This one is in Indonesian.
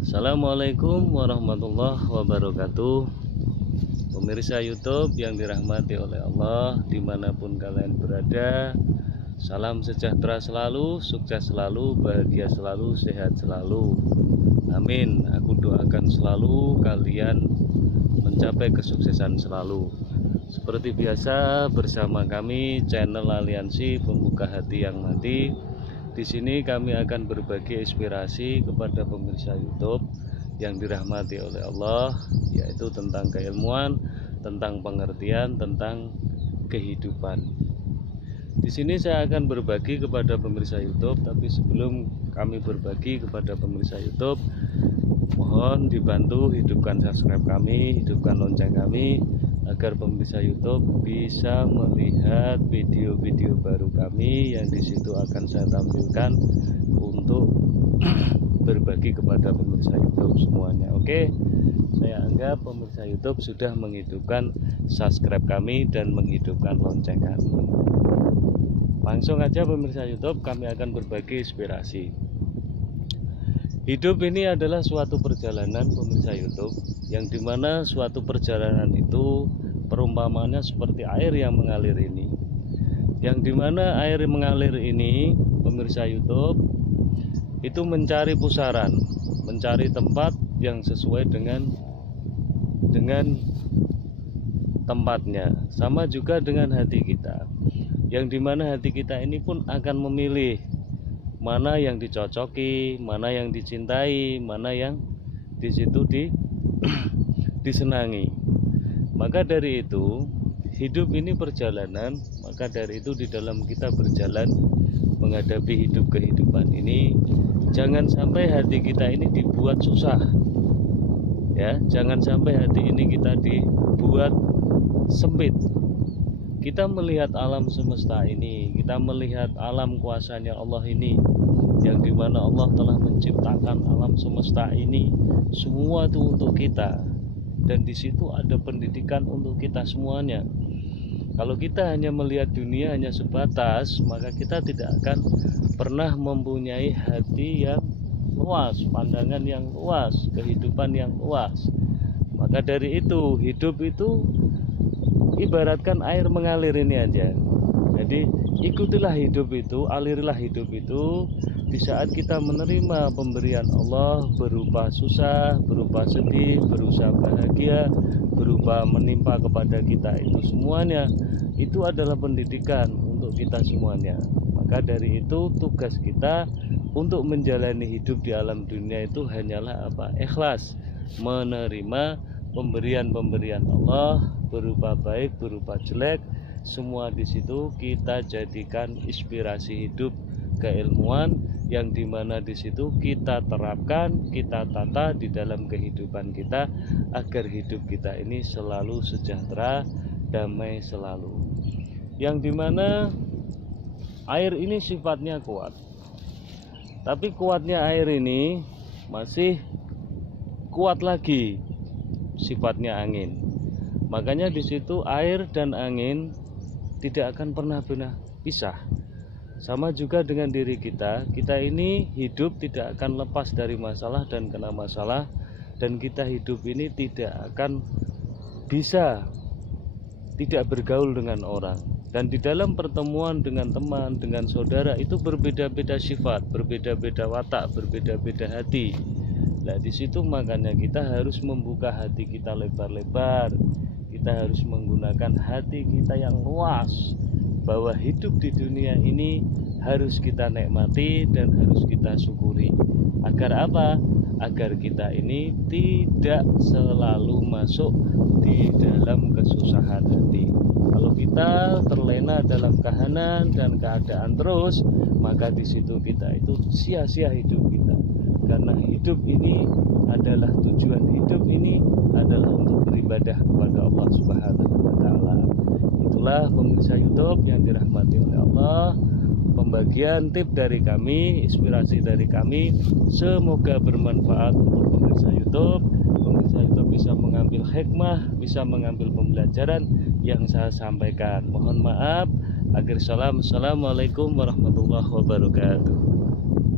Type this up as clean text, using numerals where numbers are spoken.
Assalamualaikum warahmatullahi wabarakatuh. Pemirsa YouTube yang dirahmati oleh Allah, dimanapun kalian berada, salam sejahtera selalu, sukses selalu, bahagia selalu, sehat selalu. Amin. Aku doakan selalu kalian mencapai kesuksesan selalu. Seperti biasa, bersama kami channel Aliansi Pembuka Hati yang Mati. Di sini kami akan berbagi inspirasi kepada pemirsa YouTube yang dirahmati oleh Allah, yaitu tentang keilmuan, tentang pengertian, tentang kehidupan. Di sini saya akan berbagi kepada pemirsa YouTube, tapi sebelum kami berbagi kepada pemirsa YouTube, mohon dibantu hidupkan subscribe kami, hidupkan lonceng kami, agar pemirsa YouTube bisa melihat video-video baru kami yang disitu akan saya tampilkan untuk berbagi kepada pemirsa YouTube semuanya. Oke, saya anggap pemirsa YouTube sudah menghidupkan subscribe kami dan menghidupkan lonceng kami. Langsung aja pemirsa YouTube, kami akan berbagi inspirasi. Hidup ini adalah suatu perjalanan pemirsa YouTube, yang dimana suatu perjalanan itu perumpamaannya seperti air yang mengalir ini, yang dimana air mengalir ini pemirsa YouTube itu mencari pusaran, mencari tempat yang sesuai dengan tempatnya. Sama juga dengan hati kita, yang dimana hati kita ini pun akan memilih mana yang dicocoki, mana yang dicintai, mana yang di situ disenangi. Maka dari itu, hidup ini perjalanan. Maka dari itu, di dalam kita berjalan menghadapi hidup kehidupan ini, jangan sampai hati kita ini dibuat susah, ya. Jangan sampai hati ini kita dibuat sempit. Kita melihat alam semesta ini, kita melihat alam kuasanya Allah ini, yang dimana Allah telah menciptakan alam semesta ini semua itu untuk kita, dan di situ ada pendidikan untuk kita semuanya. Kalau kita hanya melihat dunia hanya sebatas, maka kita tidak akan pernah mempunyai hati yang luas, pandangan yang luas, kehidupan yang luas. Maka dari itu, hidup itu ibaratkan air mengalir ini aja. Jadi ikutilah hidup itu, alirilah hidup itu. Di saat kita menerima pemberian Allah berupa susah, berupa sedih, berusaha bahagia, berupa menimpa kepada kita, itu semuanya itu adalah pendidikan untuk kita semuanya. Maka dari itu tugas kita untuk menjalani hidup di alam dunia itu hanyalah apa? Ikhlas, menerima pemberian-pemberian Allah berupa baik, berupa jelek, semua di situ kita jadikan inspirasi hidup, keilmuan yang dimana di situ kita terapkan, kita tata di dalam kehidupan kita agar hidup kita ini selalu sejahtera, damai selalu. Yang dimana air ini sifatnya kuat, tapi kuatnya air ini masih kuat lagi sifatnya angin. Makanya di situ air dan angin tidak akan pernah pisah. Sama juga dengan diri kita, kita ini hidup tidak akan lepas dari masalah dan kena masalah, dan kita hidup ini tidak akan bisa tidak bergaul dengan orang. Dan di dalam pertemuan dengan teman, dengan saudara itu berbeda-beda sifat, berbeda-beda watak, berbeda-beda hati. Nah di situ makanya kita harus membuka hati kita lebar-lebar. Kita harus menggunakan hati kita yang luas, bahwa hidup di dunia ini harus kita nikmati dan harus kita syukuri. Agar apa? Agar kita ini tidak selalu masuk di dalam kesusahan hati. Kalau kita terlena dalam kahanan dan keadaan terus, maka di situ kita itu sia-sia hidup kita. Karena hidup ini adalah tujuan hidup ini adalah untuk beribadah kepada Allah Subhanahu wa taala. Itulah pemirsa YouTube yang dirahmati oleh Allah, pembagian tip dari kami, inspirasi dari kami, semoga bermanfaat untuk pemirsa YouTube. Pemirsa YouTube bisa mengambil hikmah, bisa mengambil pembelajaran yang saya sampaikan. Mohon maaf. Akhir salam, assalamualaikum warahmatullahi wabarakatuh.